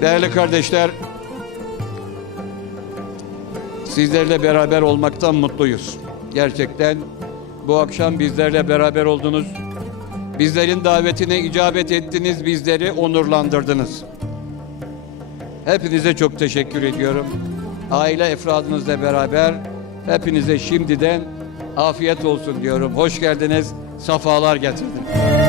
Değerli kardeşler, sizlerle beraber olmaktan mutluyuz. Gerçekten bu akşam bizlerle beraber oldunuz. Bizlerin davetine icabet ettiniz, bizleri onurlandırdınız. Hepinize çok teşekkür ediyorum. Aile efradınızla beraber hepinize şimdiden afiyet olsun diyorum. Hoş geldiniz, safalar getirdiniz.